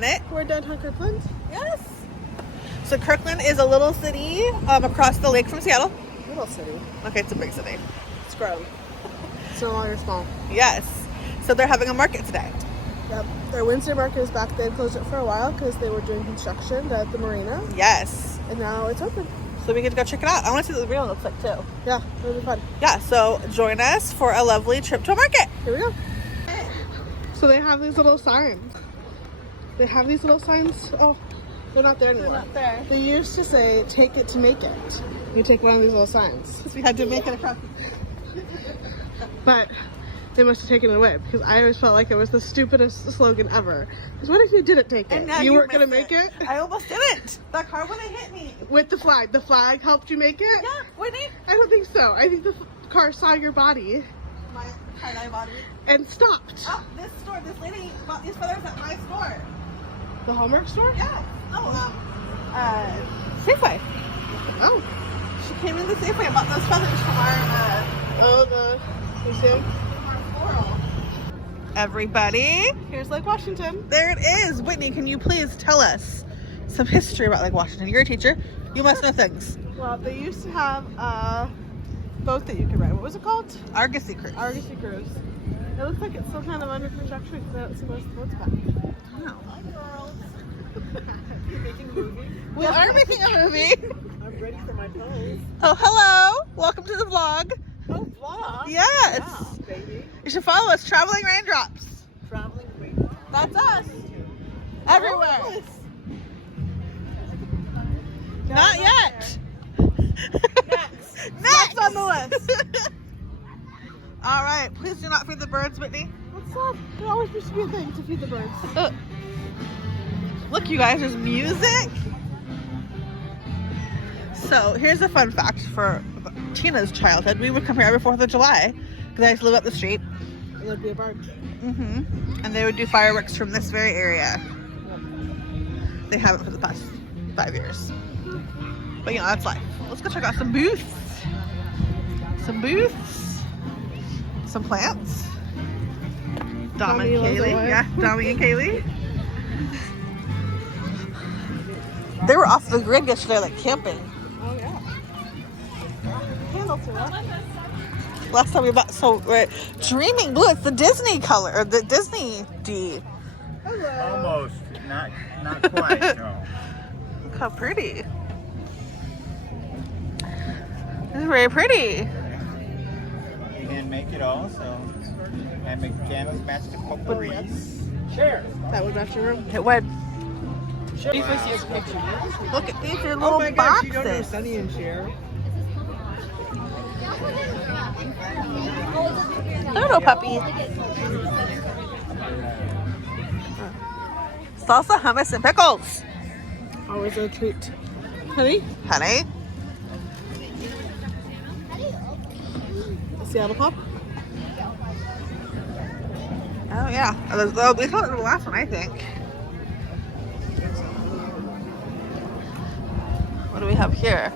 minute. We're downtown Kirkland. Yes. So Kirkland is a little city across the lake from Seattle. Little city. Okay, it's a big city. It's grown. It's no longer small. Yes. So they're having a market today. Yep. Their Wednesday market is back. They closed it for a while because they were doing construction at the marina. Yes. And now it's open. So we get to go check it out. I want to see what the marina looks like too. Yeah, it'll be fun. Yeah, so join us for a lovely trip to a market. Here we go. So they have these little signs. Oh, they're not there anymore. They're not there. They used to say, take it to make it. You take one of these little signs. Because we had to make it across. But they must have taken it away because I always felt like it was the stupidest slogan ever. Because what if you didn't take it? And now You weren't going to make it? I almost didn't. That car would have hit me. With the flag. The flag helped you make it? Yeah, Whitney. I don't think so. I think the car saw your body My tie-dye body. and stopped. Oh, this store. This lady bought these feathers at my store. The Hallmark store? Yeah. Safeway. Oh. She came into Safeway and bought those feathers from our floral. Everybody, Here's Lake Washington. there it is. Whitney, can you please tell us some history about Lake Washington? You're a teacher. You must know things. Well, they used to have a boat that you could ride. What was it called? Argosy Cruise. Argosy Cruise. It looks like it's still kind of under construction because I don't see most of the boats back. Wow. Hi, girls. You're making a movie? We are making a movie. I'm ready for my pose. Oh, hello. Welcome to the vlog. Oh, vlog? Yes. Yeah, baby. You should follow us, Traveling Raindrops. Traveling Raindrops. That's us. Everywhere. Not yet. Next. Next on the list. All right. Please do not feed the birds, Whitney. What's up? There always used to be a thing to feed the birds. Look, you guys, there's music. So here's a fun fact for Tina's childhood. We would come here every 4th of July because I used to live up the street. And there'd be a barge. And they would do fireworks from this very area. They haven't for the past 5 years. But you know, that's life. Let's go check out some booths. Some plants. Dom and Kaylee. Yeah, Dommy and Kaylee. They were off the grid yesterday, like camping. Oh, yeah. Candle to it. Last time we bought, Dreaming Blue. It's the Disney color, or the Disney D. Hello. Almost, not quite. No. Look how pretty. It's very pretty. You can make it all, so and make the candles match the potpourris. Sure. That would match your room. It would. Sure. Look at these are little Oh my gosh, boxes. you don't know Sunny and Cher. Hello, puppy. Salsa, hummus, and pickles. Always a treat. Honey? Honey. Seattle Pop? Oh, yeah. We call it the last one, I think. What do we have here?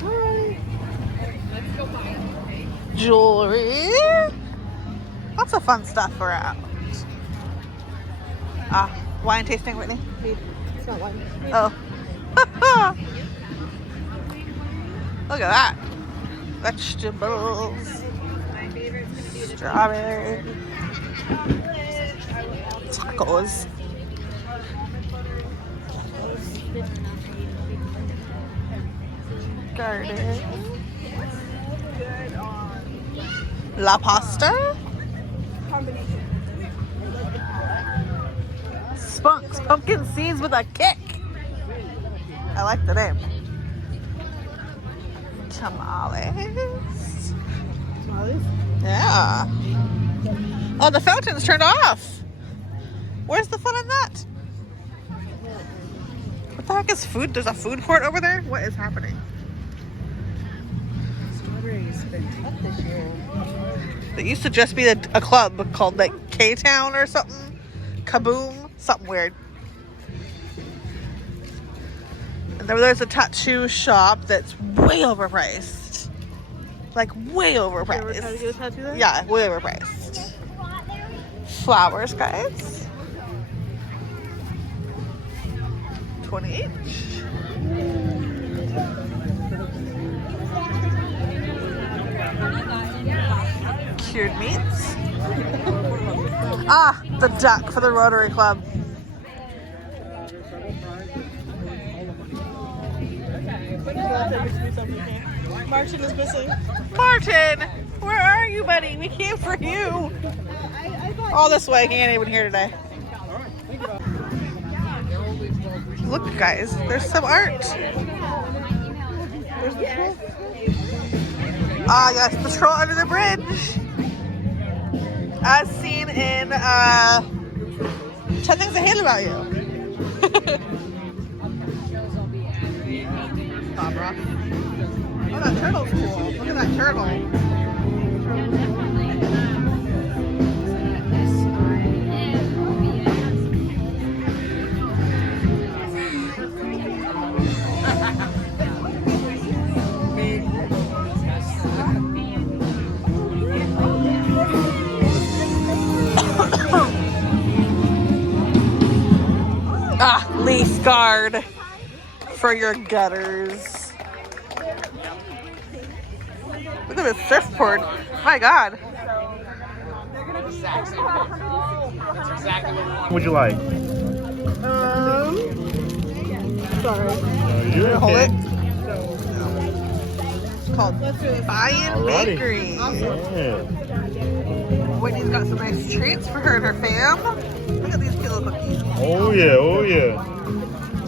Hi. Jewelry. Lots of fun stuff around. Wine tasting, Whitney? It's not wine. Oh. Look at that. Vegetables. Strawberry. Tacos. Garden. La pasta. Spunks. Pumpkin seeds with a kick. I like the name. Tamales. Tamales? Yeah. Oh, the fountain's turned off. Where's the fun in that? What the heck is food? There's a food court over there? What is happening? Strawberries been tough this year. It used to just be a club called like K-Town or something. Kaboom. Something weird. And then there's a tattoo shop that's way overpriced. Like way You ever try to overpriced. get a tattoo there? Yeah, way overpriced. Flowers, guys. $20 each. Cured meats. Ah, the duck for the Rotary Club. Martin is missing. Martin, where are you, buddy? We came for you. All this way, he ain't even here today. Look, guys, there's some art. Ah, yes, the troll under the bridge. As seen in 10 Things I Hate About You. Barbara. Oh, that turtle's cool. Look at that turtle. Ah, leaf guard for your gutters. Look at this surfboard. My God. What would you like? Sorry. You're Hold okay. it. It's called Buy-In Alrighty. Bakery. Yeah. Whitney's got some nice treats for her and her fam. Look at these cute little cookies. Oh yeah, oh yeah.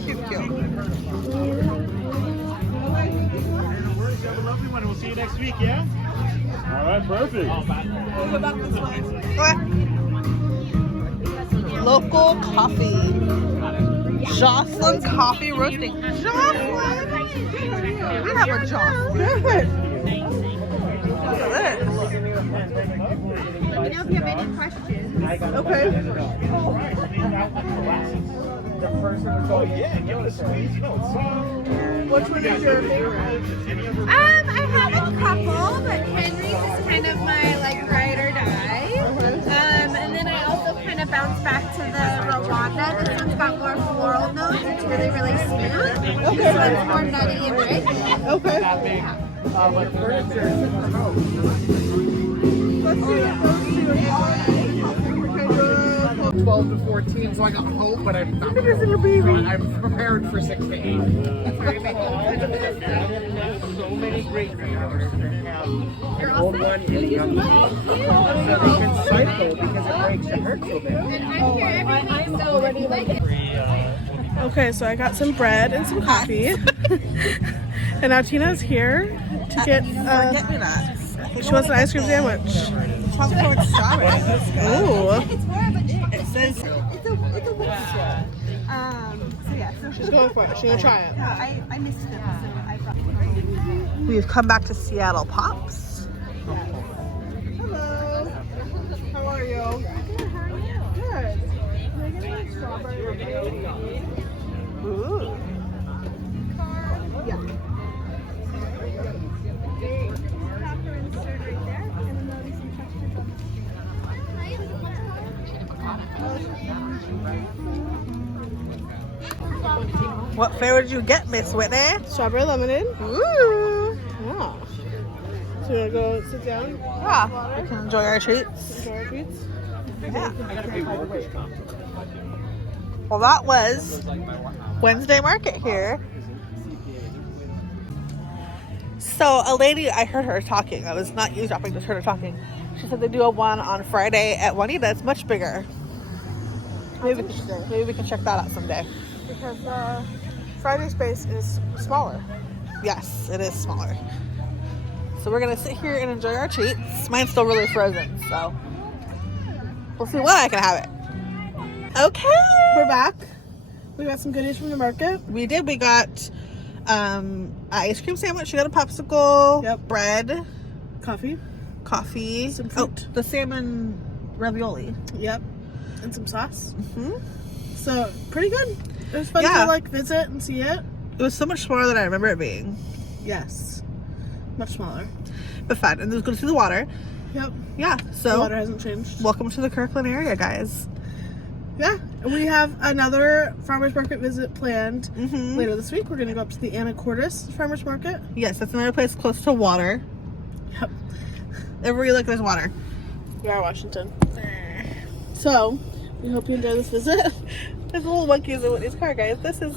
Cute, cute. We'll see you next week, yeah? All right, perfect. Okay. Local coffee. Jocelyn Coffee Roasting. Jocelyn! We have a Jocelyn. Look at this. Let me know if you have any questions. Okay. Oh yeah, give it a squeeze. You know, it's Which one is your favorite? I have a couple, but Henry's is kind of my like ride or die. And then I also kind of bounce back to the Rwanda. This one's got more floral notes. It's really, really smooth. Okay. This one's more nutty and rich. Okay. Let's do it. 12 to 14, so I got hope, but I'm not. I'm prepared for 6 to 8. So many great grandmothers that have an old one and a young one. So they can cycle because it breaks the heart so bad. And I'm here every week, so if you like it. Okay, so I got some bread and some coffee. And now Tina's here to get, Get me that. she wants an ice cream sandwich. Chocolate strawberry. Ooh. It's more of a It says it's a wood straw. So yeah, so She's going for it. She's going to try it. I missed them, so I brought we've come back to Seattle Pops. Hello. How are you? Good. How are you? Good. Can I get a strawberry? Ooh. Yeah. What flavor did you get, Miss Whitney? Strawberry lemonade. Ooh. Yeah. So you want to go sit down? Yeah. We can enjoy our treats. Enjoy our treats? Yeah. Well, that was Wednesday market here. So a lady, I heard her talking. I was not eavesdropping, just heard her talking. She said they do a one on Friday at Juanita. It's much bigger. Maybe we can check that out someday. Because Friday space is smaller. Yes, it is smaller. So we're gonna sit here and enjoy our treats. Mine's still really frozen, so we'll see when I can have it. Okay. We're back. We got some goodies from the market. We did. We got an ice cream sandwich. We got a popsicle. Yep. Bread. Coffee. Some fruit. Oh, the salmon ravioli. Yep. And some sauce. hmm So, pretty good. It was fun Yeah. to like visit and see it. It was so much smaller than I remember it being. Yes. Much smaller. But fun. And it was good to see the water. Yep. Yeah. The So water hasn't changed. welcome to the Kirkland area, guys. Yeah, and we have another farmers market visit planned Mm-hmm. later this week. We're gonna go up to the Anacortes farmers market. Yes, that's another place close to water. Yep. Everywhere you look, there's water. We are Washington. So we hope you enjoy this visit. There's little monkeys in Whitney's car, guys. This is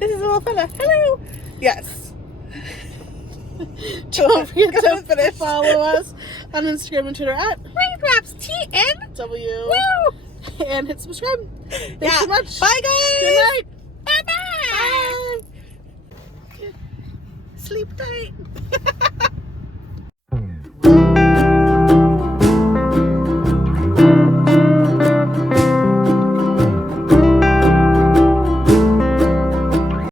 a little fella. Hello. Yes. Don't forget to follow us on Instagram and Twitter at Raindrops TN. W Woo! and hit subscribe. Thanks Yeah. so much. Bye, guys. Good night.